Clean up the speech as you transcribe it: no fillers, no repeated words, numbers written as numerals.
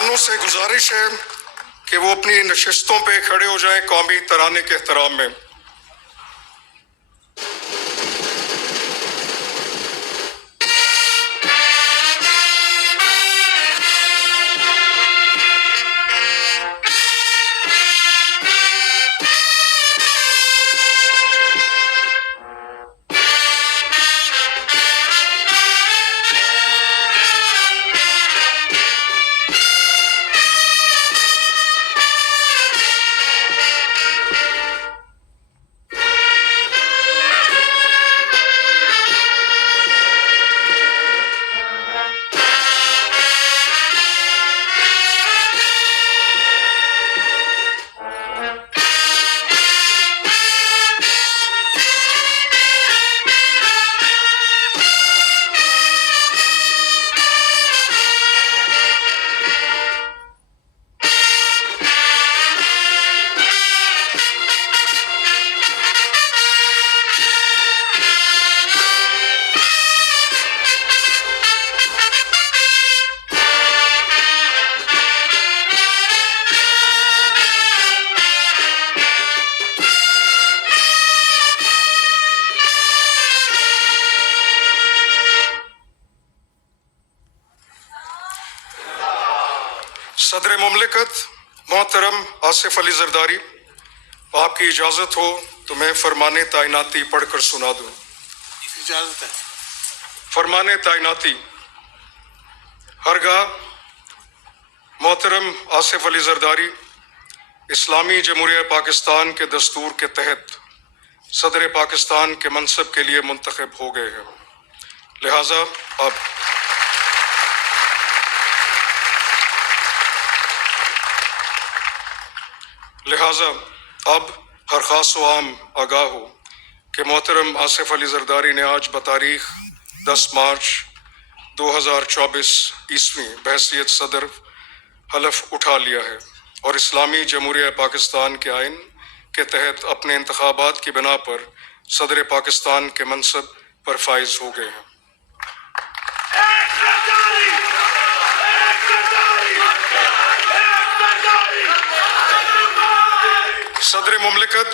मेहमानों से गुजारिश है कि वो अपनी नशिस्तों पे खड़े हो जाएं कौमी तराने के एहतराम में। सदर मुमलिकत मोहतरम आसिफ अली जरदारी, आपकी इजाज़त हो तो मैं फरमाने तैनाती पढ़कर सुना दूँ। इजाज़त है। फरमाने तैनाती। हरगाह मोहतरम आसिफ अली जरदारी इस्लामी जमहूरिया पाकिस्तान के दस्तूर के तहत सदर पाकिस्तान के मनसब के लिए मुंतखब हो गए हैं। लिहाजा अब हर खास व आम आगाह हो कि मोहतरम आसिफ अली जरदारी ने आज बतारीख 10 मार्च 2024 ईस्वी बहैसियत सदर हलफ उठा लिया है और इस्लामी जमहूरिया पाकिस्तान के आइन के तहत अपने इंतखाबात की बिना पर सदर पाकिस्तान के मनसब पर फाइज हो गए हैं। सदर मुमलिकत